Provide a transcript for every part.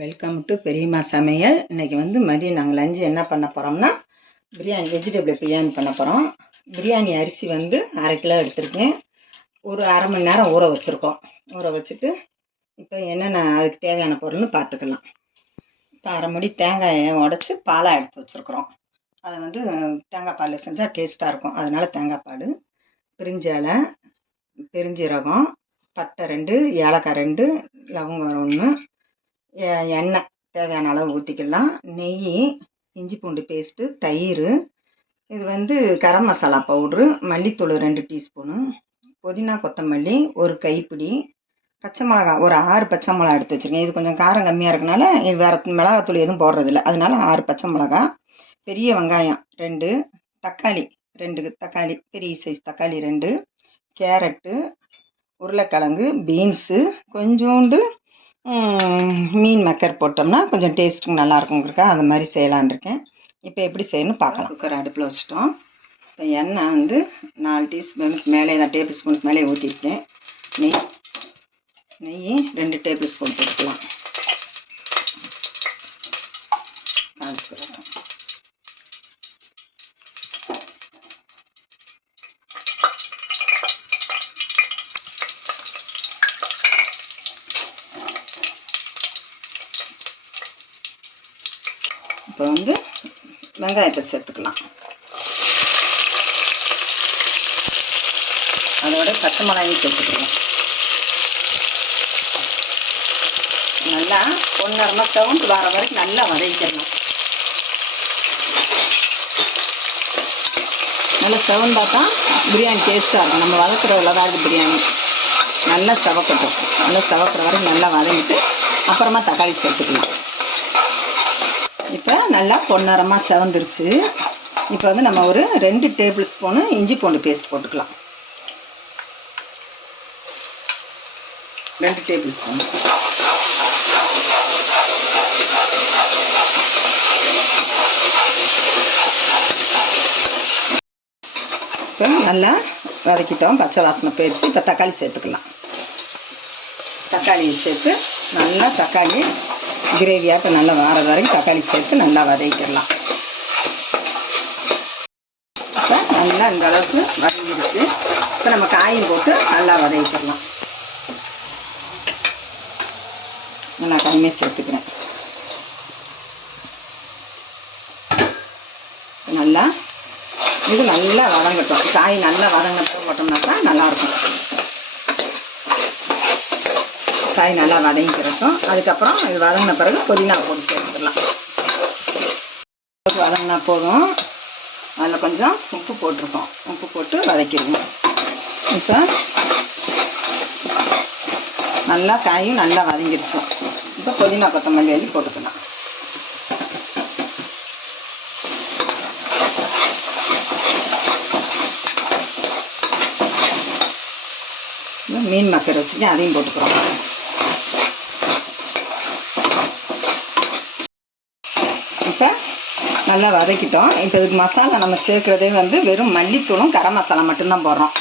Welcome to பெரியம்மா சமையல். இன்றைக்கி மதியம் நாங்கள் லஞ்சு என்ன பண்ண போகிறோம்னா பிரியாணி, வெஜிடபிள் பிரியாணி பண்ண போகிறோம். பிரியாணி அரிசி 1/2 கிலோ எடுத்திருக்கேன். ஒரு அரை மணி நேரம் ஊற வச்சுருக்கோம். ஊற வச்சுட்டு இப்போ என்னென்ன அதுக்கு தேவையான பொருள்னு பார்த்துக்கலாம். இப்போ அரை முடி தேங்காயை உடச்சி பாலாக எடுத்து வச்சுருக்குறோம். அதை தேங்காய் பாலில் செஞ்சால் டேஸ்ட்டாக இருக்கும். அதனால் தேங்காய் பால், பிரிஞ்சி இலை, பெருஞ்சீரகம், பட்டை 2, ஏலக்காய் 2, லவங்கம் 1, எண்ணெய் தேவையான அளவு ஊற்றிக்கலாம். நெய், இஞ்சி பூண்டு பேஸ்ட்டு, தயிர், இது கரம் மசாலா பவுட்ரு, மல்லித்தூள் 2 டீஸ்பூனு, புதினா கொத்தமல்லி 1 கைப்பிடி, பச்சை மிளகா ஒரு 6 பச்சை மிளகா எடுத்து வச்சுருக்கேன். இது கொஞ்சம் காரம் கம்மியாக இருக்கனால இது வேறு மிளகாத்தூள் எதுவும் போடுறதில்ல. அதனால 6 பச்சை மிளகா, பெரிய வெங்காயம் 2, தக்காளி 2 தக்காளி, பெரிய சைஸ் தக்காளி 2, கேரட்டு, உருளைக்கிழங்கு, பீன்ஸு, கொஞ்சோண்டு மீன் மக்கர் போட்டோம்னா கொஞ்சம் டேஸ்ட்டுக்கு நல்லாயிருக்குங்கிறக்கா அது மாதிரி செய்யலான் இருக்கேன். இப்போ எப்படி செய்யணும்னு பார்க்கலாம். குக்கர் அடுப்பில் வச்சுட்டோம். இப்போ எண்ணெய் 4 டீஸ்பூனுக்கு மேலே தான், டேபிள் ஸ்பூனுக்கு மேலே ஊற்றிருக்கேன். நெய் 2 டேபிள் ஸ்பூன் போட்டுக்கலாம். இப்போ வெங்காயத்தை சேர்த்துக்கலாம். அதோட பச்சை மிளகாயும் சேர்த்துக்கலாம். நல்லா பொன்னரமாக சவுண்ட் வர வரைக்கும் நல்லா வதக்கிடணும். நல்லா செவந்தால் தான் பிரியாணி டேஸ்ட்டாக இருக்கும். நம்ம வதக்குறதுல தான் பிரியாணி நல்லா செவக்கட்டும். நல்லா செவக்கிற வரைக்கும் நல்லா வதங்கிட்டு அப்புறமா தக்காளி சேர்த்துக்கலாம். இப்போ நல்லா பொன்னரமாக செவந்துருச்சு. இப்போ நம்ம ஒரு 2 டேபிள் ஸ்பூனு இஞ்சி பூண்டு பேஸ்ட் போட்டுக்கலாம். 2 டேபிள் ஸ்பூன். இப்போ நல்லா வதக்கிட்டோம், பச்சை வாசனை போயிடுச்சு. இப்போ தக்காளி சேர்த்துக்கலாம். தக்காளியை சேர்த்து நல்லா தக்காளி கிரேவியாக நல்லா வர வரைக்கும் தக்காளி சேர்த்து நல்லா வதக்கிடலாம். இப்போ நல்லா இந்த அளவுக்கு வதங்கிடுச்சு. இப்போ நம்ம காயும் போட்டு நல்லா வதக்கிடலாம். நான் காயுமே சேர்த்துக்கிறேன். நல்லா இது நல்லா வதங்கட்டும். காய் நல்லா வதங்கட்டும் போட்டோம்னாக்கா நல்லாயிருக்கும். காய் நல்லா வதங்கிக்கிறட்டும். அதுக்கப்புறம் இது வதங்கின பிறகு புதினா போட்டு சேர்த்துடலாம். வதங்கினா போதும். அதில் கொஞ்சம் உப்பு போட்டிருக்கோம். உப்பு போட்டு வதக்கிடுவோம். இப்போ நல்லா காயும் நல்லா வதங்கிடுச்சு. இப்போ புதினா கொத்தமல்லி அள்ளி போட்டுக்கலாம். மீன் மக்கர் வச்சுட்டு அதையும் போட்டுக்கிறோம். இப்போ நல்லா வதக்கிட்டோம். இப்போ இதுக்கு மசாலா நம்ம சேர்க்குறதே வெறும் மல்லித்தூளும் கரம் மசாலா மட்டும்தான் போடுறோம்.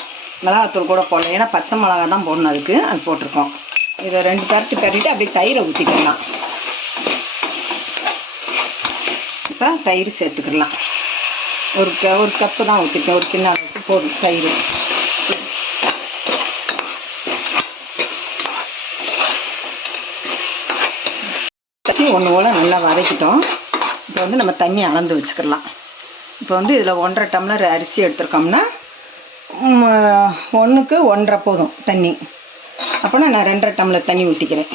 மிளகாத்தூள் கூட போடல. ஏன்னா பச்சை மிளகா தான் போடணும். அதுக்கு அது போட்டிருக்கோம். இதை 2 பரட்டிட்டு அப்படியே தயிரை ஊற்றிக்கலாம். இப்போ தயிர் சேர்த்துக்கலாம். ஒரு கப்பு தான் ஊற்றிட்டேன். ஒரு கிண்ண அளவுக்கு போதும் தயிர். ஒன்று போல் நல்லா வதக்கிட்டோம். இப்போ நம்ம தண்ணி அளந்து வச்சுக்கலாம். இப்போ இதில் 1.5 டம்ளர் அரிசி எடுத்துருக்கோம்னா 1க்கு 1.5 போதும் தண்ணி. அப்போனா நான் 2.5 டம்ளர் தண்ணி ஊற்றிக்கிறேன்.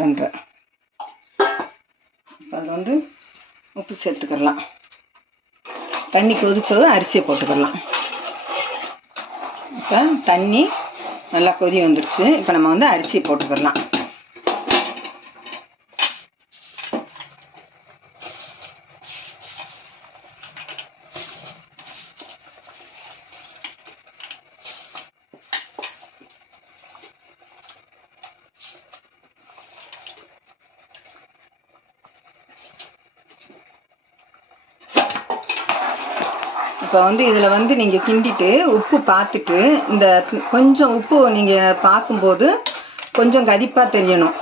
ரெண்டு அது உப்பு சேர்த்துக்கலாம். தண்ணி கொதிச்சதும் அரிசியை போட்டுக்கலாம். இப்போ தண்ணி நல்லா கொதி வந்துருச்சு. இப்போ நம்ம அரிசியை போட்டுக்கலாம். இப்போ வந்து இதில் வந்து நீங்கள் கிண்டிட்டு உப்பு பார்த்துட்டு இந்த கொஞ்சம் உப்பு நீங்கள் பார்க்கும்போது கொஞ்சம் கதிப்பாக தெரியணும்.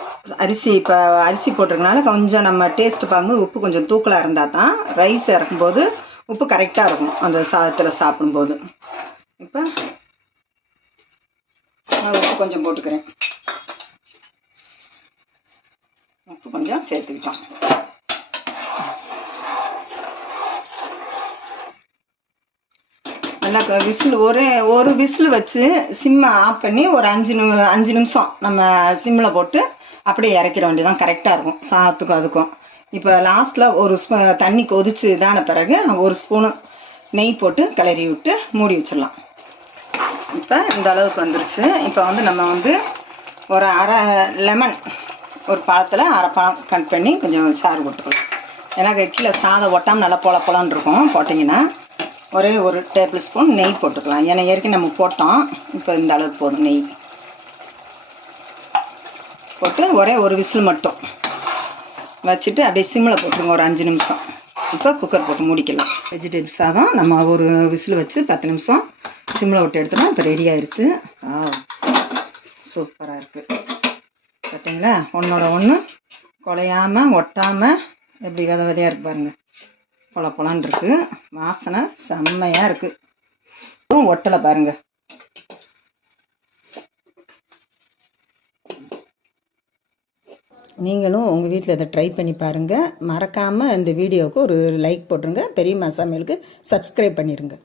அரிசி இப்போ அரிசி போட்டிருக்கனால கொஞ்சம் நம்ம டேஸ்ட்டு பார்க்கும்போது உப்பு கொஞ்சம் தூக்கலாக இருந்தால் தான் ரைஸ் இறக்கும்போது உப்பு கரெக்டாக இருக்கும் அந்த சாதத்தில் சாப்பிடும்போது. இப்போ நான் உப்பு கொஞ்சம் போட்டுக்கிறேன். உப்பு கொஞ்சம் சேர்த்துக்கிட்டோம். நல்லா விசில் ஒரு விசில் வச்சு சிம்மை ஆஃப் பண்ணி ஒரு 5 நிமிஷம் நம்ம சிம்மில் போட்டு அப்படியே இறக்கிற வேண்டியதான். கரெக்டாக இருக்கும் சாதத்துக்கும் அதுக்கும். இப்போ லாஸ்ட்டில் ஒரு தண்ணி கொதிச்சு இதான பிறகு ஒரு ஸ்பூனு நெய் போட்டு கிளறி விட்டு மூடி வச்சிடலாம். இப்போ இந்த அளவுக்கு வந்துருச்சு. இப்போ வந்து நம்ம வந்து ஒரு அரை லெமன் ஒரு பழத்தில் அரை பழம் கட் பண்ணி கொஞ்சம் சாறு போட்டுக்கலாம். ஏன்னா கீழே சாதம் ஒட்டாமல் நல்லா பொலன்னு இருக்கும். போட்டிங்கன்னா ஒரே ஒரு டேபிள் ஸ்பூன் நெய் போட்டுக்கலாம். ஏன்னா ஏற்கனவே நம்ம போட்டோம். இப்போ இந்த அளவுக்கு போதும். நெய் போட்டு ஒரே ஒரு விசில் மட்டும் வச்சுட்டு அப்படியே சிம்மில் போட்டுருங்க ஒரு 5 நிமிஷம். இப்போ குக்கர் போட்டு மூடிக்கலாம். வெஜிடபிள் சாதம் நம்ம ஒரு விசில் வச்சு 10 நிமிஷம் சிம்மில் விட்டு எடுத்தோம்னா இப்போ ரெடி ஆயிடுச்சு. சூப்பராக இருக்குது பார்த்தீங்களா? ஒன்றோட ஒன்று குலையாமல் ஒட்டாமல் எப்படி விதையாக இருக்கு பாருங்கள். பொலன்னு இருக்குது. வாசனை செம்மையாக இருக்குது. ஒட்டலை பாருங்கள். நீங்களும் உங்கள் வீட்டில் இதை ட்ரை பண்ணி பாருங்கள். மறக்காமல் இந்த வீடியோவுக்கு ஒரு லைக் போட்டுருங்க. பெரியம்மா சமையலுக்கு சப்ஸ்கிரைப் பண்ணிடுங்க.